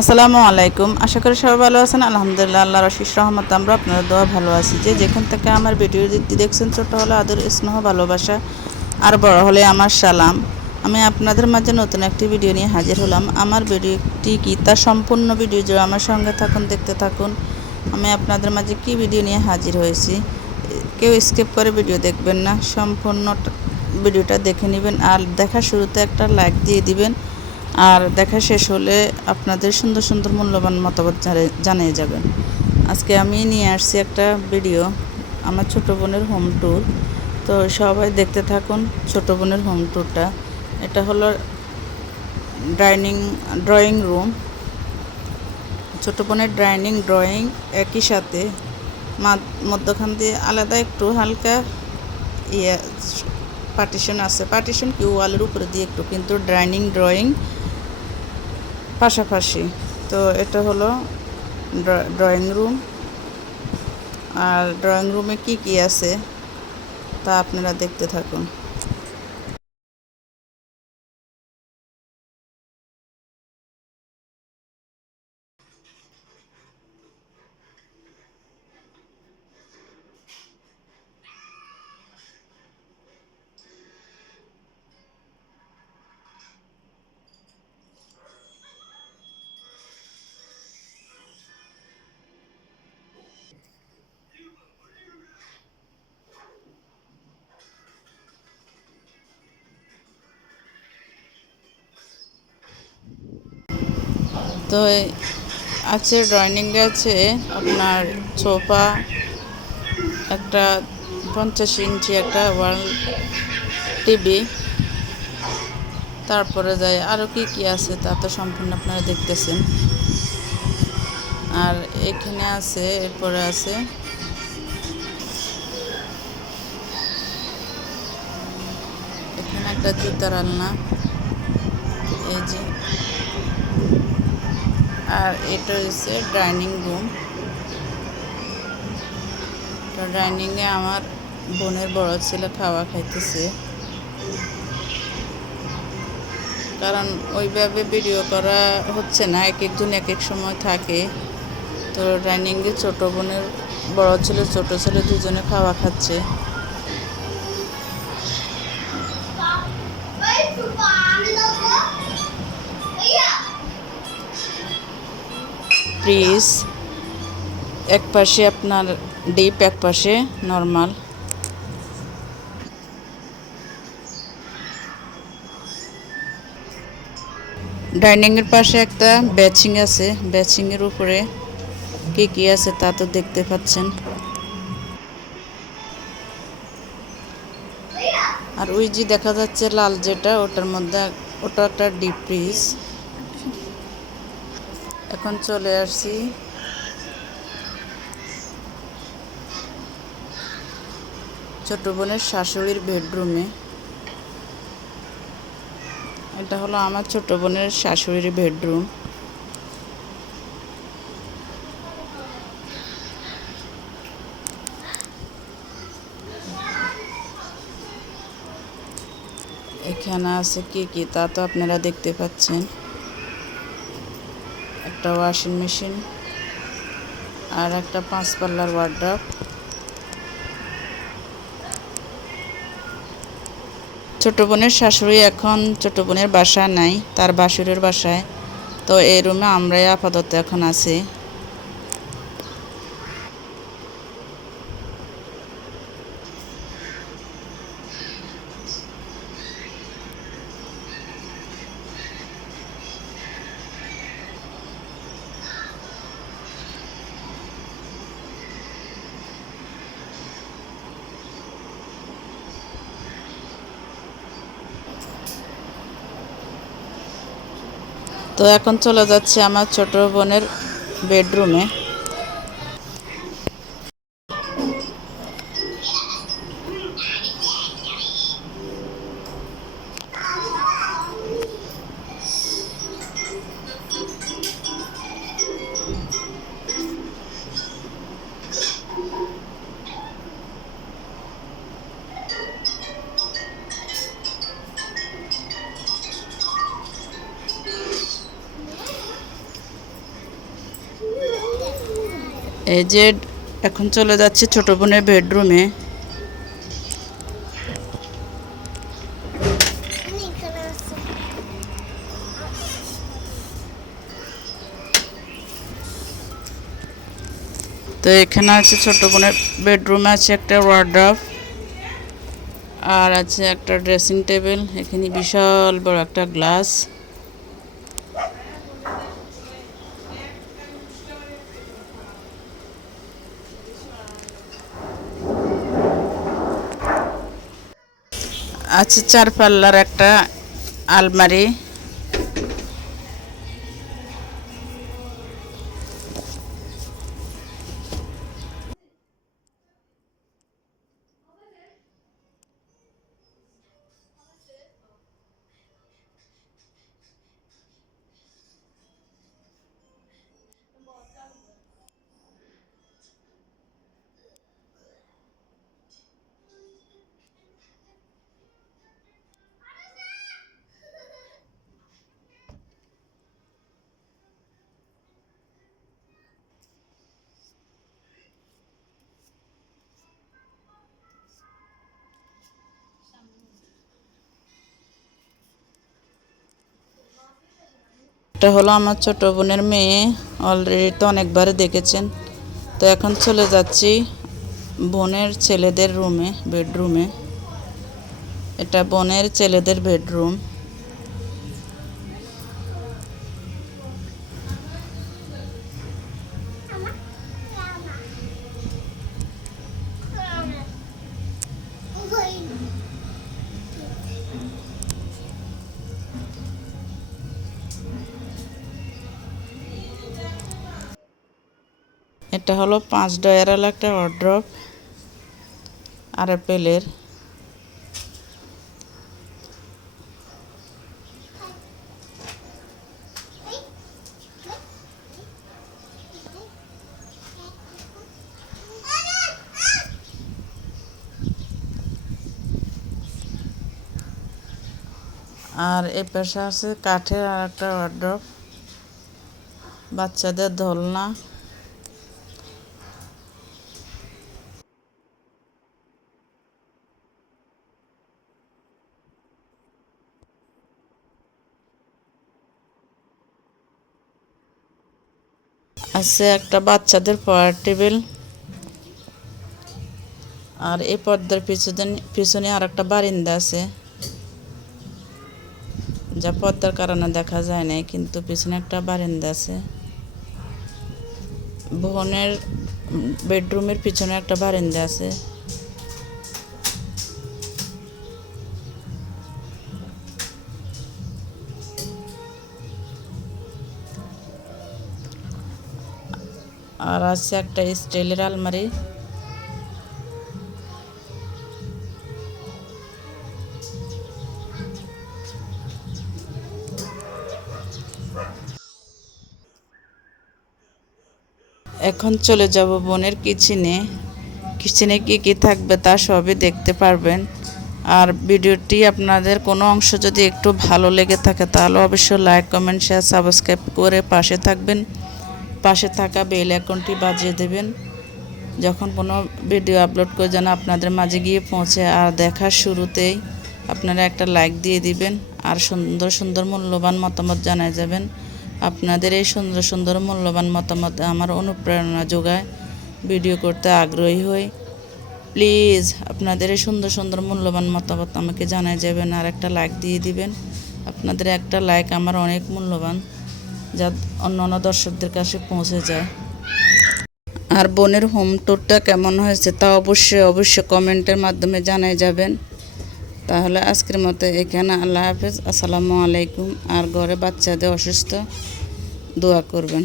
আসসালামু আলাইকুম। আশা করি সবাই ভালো আছেন। আলহামদুলিল্লাহ, আল্লাহর অশেষ রহমতে আমরা আপনাদের দোয়া ভালো আছি। যেখান থেকে আমার ভিডিওটি দেখছেন, ছোট হলে আদর, স্নেহ, ভালোবাসা, আর বড় হলে আমার সালাম। আমি আপনাদের মাঝে নতুন একটি ভিডিও নিয়ে হাজির হলাম। আমার ভিডিওটি কি তার সম্পূর্ণ ভিডিও জুড়ে আমার সঙ্গে থাকুন, দেখতে থাকুন। আমি আপনাদের মাঝে কি ভিডিও নিয়ে হাজির হয়েছি, কেউ স্কিপ করে ভিডিও দেখবেন না, সম্পূর্ণ ভিডিওটা দেখে নেবেন। আর দেখা শুরুতে একটা লাইক দিয়ে দিবেন, আর দেখা শেষ হলে আপনাদের সুন্দর সুন্দর মূল্যবান মতামত জানিয়ে যাবেন। আজকে আমি নিয়ে আসছি একটা ভিডিও, আমার ছোট বোনের হোম ট্যুর। তো সবাই দেখতে থাকুন ছোট বোনের হোম ট্যুরটা। এটা হলো ড্রয়িং রুম। ছোট বোনের ড্রয়িং একই সাথে মধ্যখান দিয়ে আলাদা একটু হালকা ইয়ে পার্টিশন আছে, পার্টিশন কি ওয়ালের উপরে দিয়ে একটু, কিন্তু ড্রয়িং পাশাপাশি। তো এটা হলো ড্রয়িং রুম। আর ড্রয়িং রুমে কি কি আছে তা আপনারা দেখতে থাকুন। তো আছে ড্রয়িংয়ে আছে আপনার সোফা, একটা 50 ইঞ্চি একটা ওয়াল টিভি, তারপরে যায় আরও কি কি আছে তা তো সম্পূর্ণ আপনারা দেখতেছেন। আর এখানে আছে, এরপরে আছে এখানে একটা জুতার আলনা, এই যে। আর এটা হচ্ছে ডাইনিং রুম। তো ডাইনিংয়ে আমার বোনের বড় ছেলে খাওয়া খাইতেছে, কারণ ওইভাবে ভিডিও করা হচ্ছে না, এক একজন এক এক সময় থাকে। তো ডাইনিংয়ে ছোট বোনের বড় ছেলে, ছোট ছেলে দুজনে খাওয়া খাচ্ছে। ফ্রিজ এক পাশে আপনার ডিপ, এক পাশে নর্মাল। ডাইনিংয়ের পাশে একটা বেচিং আছে, বেচিংয়ের উপরে কি কি আছে তা তো দেখতে পাচ্ছেন। আর ওই যে দেখা যাচ্ছে লাল যেটা, ওটার মধ্যে ওটা একটা ডিপ ফ্রিজ। এখন চলে আসছি ছোট বোনের শাশুড়ির বেডরুমে। এটা হলো আমার ছোট বোনের শাশুড়ির বেডরুম। এখানে আছে কি কি তা তো আপনারা দেখতে পাচ্ছেন। একটা ওয়াশিং মেশিন আর একটা 5 পাল্লার ওয়ার্ড্রপ। ছোট বোনের শাশুড়ি এখন ছোট বোনের বাসায় নাই, তার বাসুরের বাসায়। তো এই রুমে আমরাই আপাতত এখন আছি। তো এখন চলে যাচ্ছে আমার ছোট বোনের বেডরুমে। এই যে এখন চলে যাচ্ছে ছোট বোনের বেডরুমে। তো এখানে আছে ছোট বোনের বেডরুমে আছে একটা ওয়ার্ড্রব, আর আছে একটা ড্রেসিং টেবিল। এখানে বিশাল বড় একটা গ্লাস। আছে 4 পাল্লার একটা আলমারি। এটা হলো আমার ছোট বোনের মেয়ে, অলরেডি তো অনেকবার দেখেছেন। তো এখন চলে যাচ্ছি বোনের ছেলেদের রুমে, বেডরুমে। এটা বোনের ছেলেদের বেডরুম। এটা হলো 5 ডয়ারাল একটা ওয়ার্ড্রব আর আপেলের। আর এ পাশে আছে কাঠের আর একটা ওয়ার্ড্রব, বাচ্চাদের দোলনা। আছে একটা বাচ্চাদের পড়ার টেবিল। আর এই পর্দার পিছনে আর একটা বারান্দা আছে, যা পর্দার কারণে দেখা যায় না, কিন্তু পিছনে একটা বারান্দা আছে। বোনের বেডরুমের পিছনে একটা বারান্দা আছে। আর আছে একটা স্টিলের আলমারি। এখন চলে যাব বোনের কিচেনে। কিচেনে কি কি থাকবে তা সবই দেখতে পারবেন। আর ভিডিওটি আপনাদের কোনো অংশ যদি একটু ভালো লেগে থাকে তাহলে অবশ্যই লাইক, কমেন্ট, শেয়ার, সাবস্ক্রাইব করে পাশে থাকবেন। পাশে থাকা বেল আইকনটি বাজিয়ে দেবেন, যখন কোনো ভিডিও আপলোড করে যেন আপনাদের মাঝে গিয়ে পৌঁছে। আর দেখার শুরুতেই আপনারা একটা লাইক দিয়ে দিবেন, আর সুন্দর সুন্দর মূল্যবান মতামত জানাই যাবেন। আপনাদের এই সুন্দর সুন্দর মূল্যবান মতামত আমার অনুপ্রেরণা যোগায়, ভিডিও করতে আগ্রহী হই। প্লিজ আপনাদের এই সুন্দর সুন্দর মূল্যবান মতামত আমাকে জানাই যাবেন, আর একটা লাইক দিয়ে দিবেন। আপনাদের একটা লাইক আমার অনেক মূল্যবান, যা অন্যান্য দর্শকদের কাছে পৌঁছে যায়। আর বোনের হোম ট্যুরটা কেমন হয়েছে তা অবশ্যই কমেন্টের মাধ্যমে জানাই যাবেন। তাহলে আজকের মতো এখানে, আল্লাহ হাফেজ, আসসালামু আলাইকুম। আর ঘরে বাচ্চাদের অসুস্থ, দোয়া করবেন।